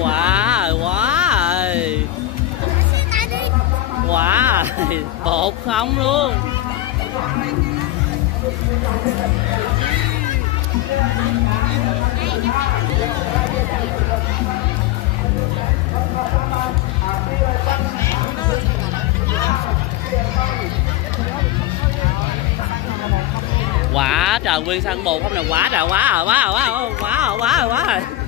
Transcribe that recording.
Quá rồi, quá rồi, quá rồi, bột không luôn. Quá trời, nguyên sân bột không này, quá trời, quá rồi, quá rồi, quá rồi, quá rồi, quá rồi, quá rồi.